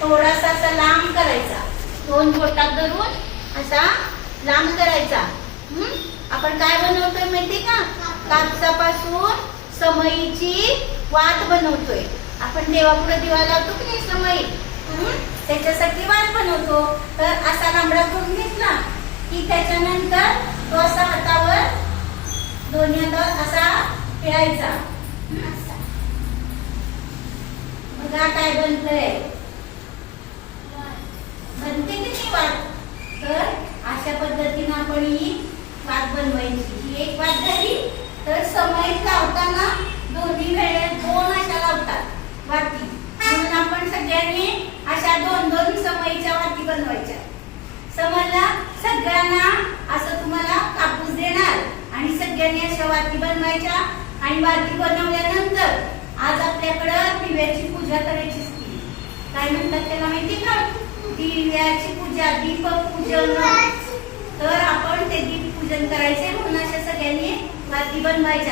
थोडासा असा लांब करायचा, दोन बोटात धरून असा लांब करायचा. आपण काय बनवतोय माहिती का? कापसापासून समईची वात बनवतोय. आपण देवापुढे दिवा लावतो की नाही समई, त्याच्यासाठी वात बनवतो. तर असा लांबडा करून घेतला की त्याच्यानंतर तो असा हातावर दोन्ही हातावर असा खेळायचा. बघा काय बनतंय, बनते की नाही वात. तर अशा पद्धतीने आपण ही वात बनवायची. ही एक वात झाली. तर समईत लावताना दोन्ही वेळेस दोन अशा लावतात वाती, म्हणून आपण सगळ्यांनी अशा दोन दोन समईच्या वाती बनवायच्या. समजला? सगळ्यांना असं तुम्हाला कापूस देणार आणि सगळ्यांनी अशा वाती बनवायच्या. आणि वाती बनवल्यानंतर आज आपल्याकडं दिव्याची पूजा करायची असते. काय म्हणतात त्याला माहिती का? दिव्याची पूजा, दीपपूजन. तर आपण ते दीप पूजन करायचे म्हणून अशा सगळ्यांनी वाती बनवायच्या.